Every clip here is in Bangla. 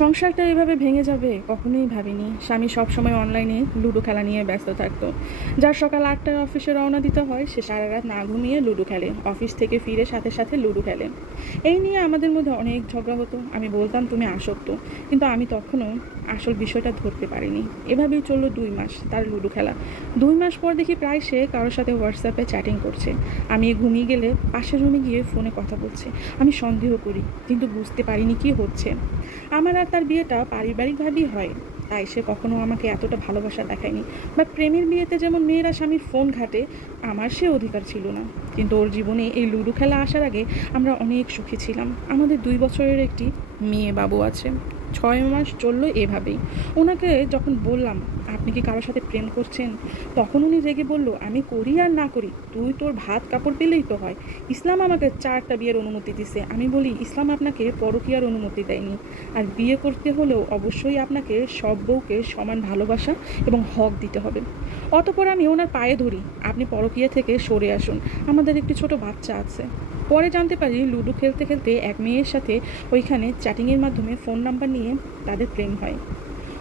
সংসারটা এভাবে ভেঙে যাবে কখনোই ভাবিনি। স্বামী সবসময় অনলাইনে লুডো খেলা নিয়ে ব্যস্ত থাকতো। যার সকাল 8টায় অফিসে রওনা দিতে হয় সে সারা রাত না ঘুমিয়ে লুডো খেলে, অফিস থেকে ফিরে সাথে সাথে লুডো খেলে। এই নিয়ে আমাদের মধ্যে অনেক ঝগড়া হতো। আমি বলতাম তুমি আসক্ত, কিন্তু আমি তখনও আসল বিষয়টা ধরতে পারিনি। এভাবেই চললো 2 মাস তার লুডো খেলা। 2 মাস পর দেখি প্রায় সে কারোর সাথে হোয়াটসঅ্যাপে চ্যাটিং করছে। আমি ঘুমিয়ে গেলে পাশের রুমে গিয়ে ফোনে কথা বলছে। আমি সন্দেহ করি, কিন্তু বুঝতে পারিনি কি হচ্ছে। আমার আর তার বিয়েটা পারিবারিকভাবেই হয়, তাই সে কখনো আমাকে এতটা ভালোবাসা দেখায়নি। বা প্রেমের বিয়েতে যেমন মেয়েরা স্বামীর ফোন ঘাটে, আমার সে অধিকার ছিল না। কিন্তু ওর জীবনে এই লুডো খেলা আসার আগে আমরা অনেক সুখী ছিলাম। আমাদের 2 বছরের একটি মেয়ে বাবু আছে। 6 মাস চললো এভাবেই। ওনাকে যখন বললাম আপনি কি কারোর সাথে প্রেম করছেন, তখন উনি রেগে বলল আমি করি আর না করি তুই তোর ভাত কাপড় পেলেই তো হয়। ইসলাম আমাকে 4টা বিয়ের অনুমতি দিছে। আমি বলি ইসলাম আপনাকে পরকীয়ার অনুমতি দেয়নি, আর বিয়ে করতে হলেও অবশ্যই আপনাকে সব বউকে সমান ভালোবাসা এবং হক দিতে হবে। অতঃপর আমি ওনার পায়ে ধরি আপনি পরকীয়া থেকে সরে আসুন, আমাদের একটি ছোট বাচ্চা আছে। পরে জানতে পারি লুডো খেলতে খেলতে এক মেয়ের সাথে ওইখানে চ্যাটিংয়ের মাধ্যমে ফোন নাম্বার নিয়ে তাদের প্রেম হয়।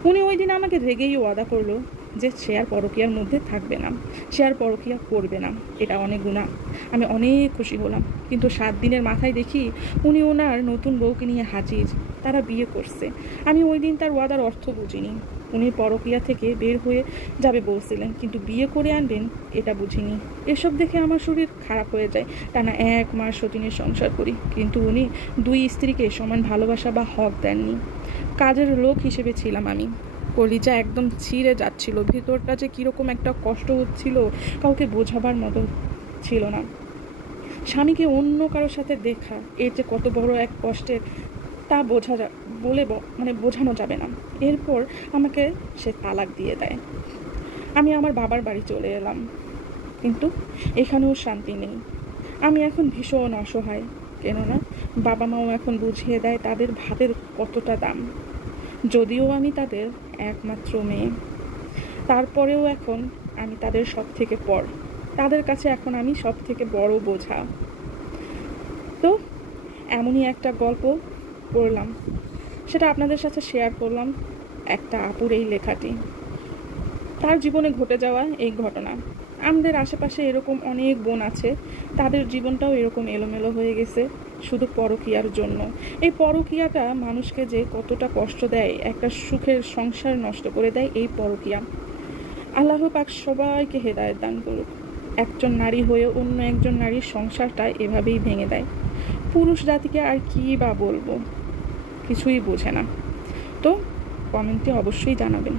উনি ওই দিন আমাকে রেগেই ওয়াদা করলো যে সে আর পরকীয়ার মধ্যে থাকবে না, সে আর পরকীয়া করবে না। এটা অনেক গুনাহ। আমি অনেক খুশি হলাম, কিন্তু 7 দিনের মাথায় দেখি উনি ওনার নতুন বউকে নিয়ে হাজির। তারা বিয়ে করছে। আমি ওই দিন তার ওয়াদার অর্থ বুঝিনি। উনি পরকীয়া থেকে বের হয়ে যাবে বলছিলেন, কিন্তু বিয়ে করে আনবেন এটা বুঝিনি। এসব দেখে আমার শরীর খারাপ হয়ে যায়। টানা 1 মাস সতীনের সংসার করি, কিন্তু উনি 2 স্ত্রীকে সমান ভালোবাসা বা হক দেননি। কাজের লোক হিসেবে ছিলাম আমি। কলিজা একদম ছিঁড়ে যাচ্ছিল, ভিতরটা যে কীরকম একটা কষ্ট হচ্ছিল কাউকে বোঝাবার মতো ছিল না। স্বামীকে অন্য কারোর সাথে দেখা এর যে কত বড় এক কষ্টের তা বোঝানো যাবে না। এরপর আমাকে সে তালাক দিয়ে দেয়। আমি আমার বাবার বাড়ি চলে এলাম, কিন্তু এখানেও শান্তি নেই। আমি এখন ভীষণ অসহায়, কেননা বাবা মাও এখন বুঝিয়ে দেয় তাদের ভাতের কতটা দাম। যদিও আমি তাদের একমাত্র মেয়ে, তারপরেও এখন আমি তাদের সব থেকে পর। তাদের কাছে এখন আমি সব থেকে বড় বোঝা। তো এমনই একটা গল্প পড়লাম, সেটা আপনাদের সাথে শেয়ার করলাম। একটা আপুর এই লেখাটি, তার জীবনে ঘটে যাওয়া এই ঘটনা। আমাদের আশেপাশে এরকম অনেক বোন আছে, তাদের জীবনটাও এরকম এলোমেলো হয়ে গেছে শুধু পরকীয়ার জন্য। এই পরকীয়াটা মানুষকে যে কতটা কষ্ট দেয়, একটা সুখের সংসার নষ্ট করে দেয় এই পরকীয়া। আল্লাহ পাক সবাইকে হেদায়েত দান করুক। একজন নারী হয়ে অন্য একজন নারীর সংসারটা এভাবেই ভেঙে দেয়। পুরুষ জাতিকে আর কি বা বলবো, কিছুই বোঝে না। তো কমেন্টে অবশ্যই জানাবেন।